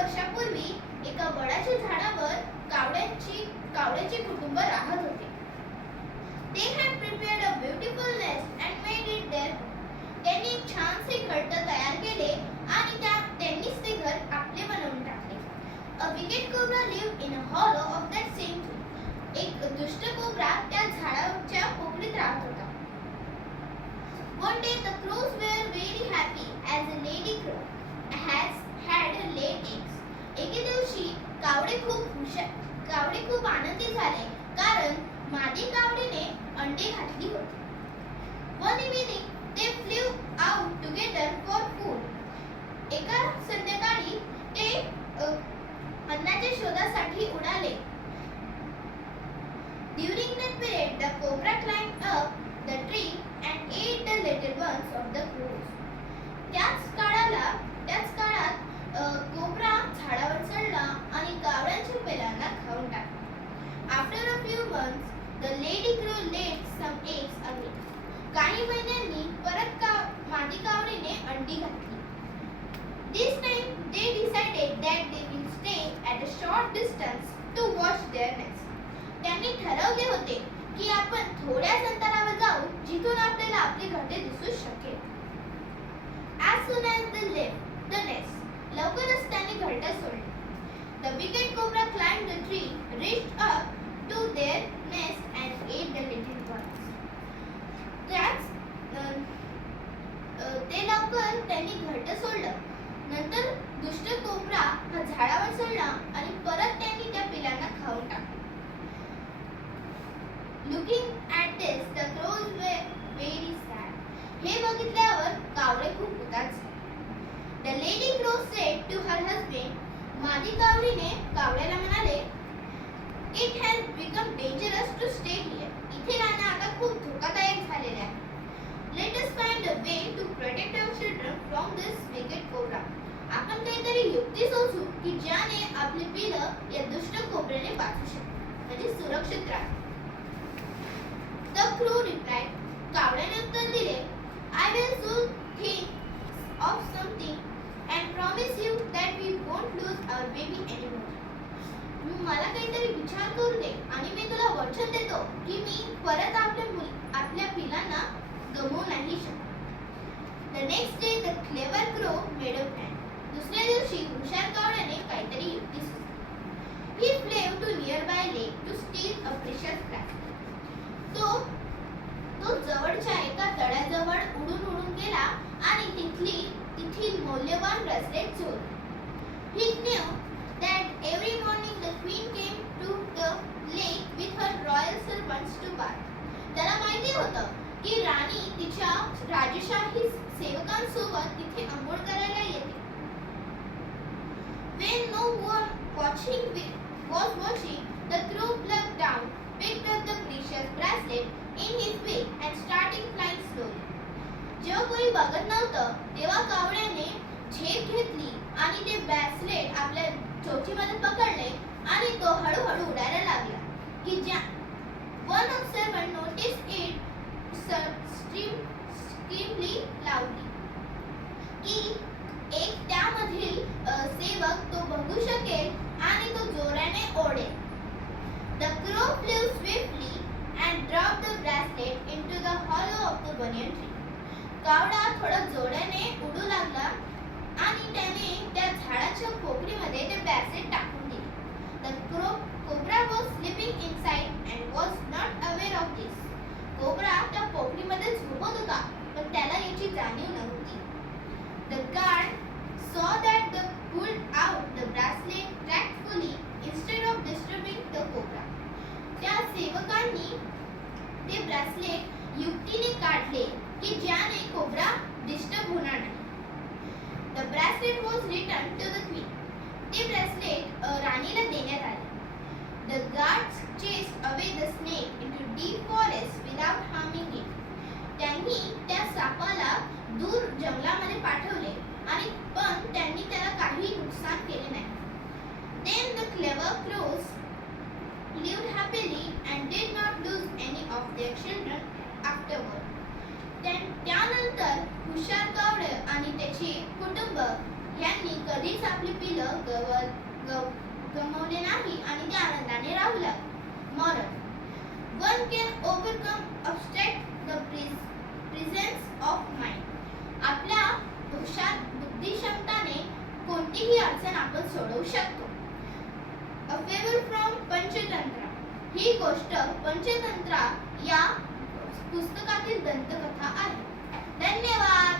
वर्षापूर्वी एका वडाच्या झाडावर कावड्याचे कुटुंब राहत होते. They had prepared a beautiful nest and made it their home. त्यांनी एक छानसे घरट तयार केले आणि त्यांनीच ते घर आपले बनवून टाकले. A wicked cobra lived in a hollow of that same tree. एक दुष्ट कोब्रा त्या झाडाच्या पोकळीत राहत होता. One day the crows were very happy as a lady crow had laid eggs. एके दिवशी कावडे खूप आनंदी झाले कारण मादी कावडीने अंडे घातली होती. One evening they flew out together for food. एका संध्याकाळी ते अन्नाच्या शोधासाठी उडाले. During that period the cobra climbed up the tree and ate the little ones of the crows. त्याच काळात कोब्रा झाडावर चढला आणि कावड्यांच्या पिल्लांना खाऊन टाकला. After a few months, the lady crow laid some eggs again. काही महिन्यांनी परत मादी कावडीने अंडी घातली. This time they decided that they will stay at a short distance to watch their nest. त्यांनी ठरवले होते की आपण थोड्याच अंतरावर जाऊ जिथून आपल्याला आपली घरटे दिसू शकेल. As soon as they left the nest, लवकरच त्यांनी घरटे सोडले. The wicked cobra climbed the tree, reached up to their nest and ate the little ones. ते लवकर त्यांनी घरटे सोडलं. नंतर दुष्ट कोब्रा हा झाडावर चढला आणि परत त्यांनी त्या पिलांना खाऊन टाकलं. Looking at this, the crows were very sad. हे बघितल्यावर कावळे खूप उदास झाले. The lady crow said to her husband, मादी कावडीने कावड्याला म्हणाले, It has become dangerous to stay here. इथे राहणं आता खूप धोकादायक झालेले आहे. Let us find a way to protect our children from this wicked cobra. आपण काहीतरी युक्ती शोधू की ज्याने आपली पिलं या दुष्ट कोब्र्याने वाचू शकतील, म्हणजे सुरक्षित राहतील. The crow replied, कावड्याने उत्तर दिले, I will soon think of something and promise you that we won't lose our baby anymore. मला काहीतरी विचार करू दे आणि मी तुला वचन देतो की मी परत आपल्या पिलांना गमावू नाही शकत. The next day the clever crow made a plan. दुसऱ्या दिवशी हुशार कावड्याने काहीतरी युक्ती सुचवली. He flew to nearby lake to steal a precious bracelet. तो जवळच्या एका तळ्याजवळ उडून गेला आणि तिथील मौल्यवान ब्रेसलेट चोरले. He knew that every morning the queen came to the lake with her royal servants to bath. त्याला माहिती होतं की राणी तिच्या राजशाही सेवकांसोबत तिथे अंघोळ करायला येते. When no one was watching, the crow plucked down, picked up the precious bracelet in his beak and started flying slowly. जेव्हा कोणी बघत नव्हतं तेव्हा कावड्याने झेप घेतली आणि ते ब्रेसलेट आपल्या चोचीमध्ये पकडले आणि तो हळूहळू उडायला लागला. की one of servant noticed it screaming loudly. की एक त्यामधील सेवक तो बघू शकेल आणि तो जोराने ओरडेल. The crow flew swiftly and dropped the bracelet into the hollow of the banyan tree. कावडा थोडा जोराने उडू लागला आणि त्याने त्या झाडाच्या पोकळीमध्ये ते ब्रेसलेट टाकून दिले. The cobra was sleeping inside and was not aware of this. Cobra त्या पोकळीमध्ये झोपत होता पण त्याला याची जाणीव नव्हती. The guard saw that they pulled out the bracelet tactfully instead of disturbing the cobra. त्या सेवकांनी ते ब्रेसलेट युक्तीने काढले की ज्याने कोब्रा डिस्टर्ब होणार नाही. The bracelet was returned to the queen. ते ब्रेसलेट राणीला देण्यात आले. The guards chased away the snake into deep forest without harming it. त्यांनी त्या सापाला दूर जंगलामध्ये पाठवले आणि पण त्यांनी त्याला काही नुकसान केले नाही. Then the clever crows lived happily and did not lose any of their children afterward. त्यानंतर हुशार कावळे आणि त्याचे कुटुंब यांनी कधीच आपली पिलं गमावले नाही आणि ते आनंदाने राहू लागले. Moral: One can overcome obstacles the presence of mind. आपल्या हुशार बुद्धिक्षमताने कोणतीही अडचण आपण सोडवू शकतो. A fable from Panchatantra. ही गोष्ट पंचतंत्र या पुस्तकातील दंतकथा आहे. धन्यवाद.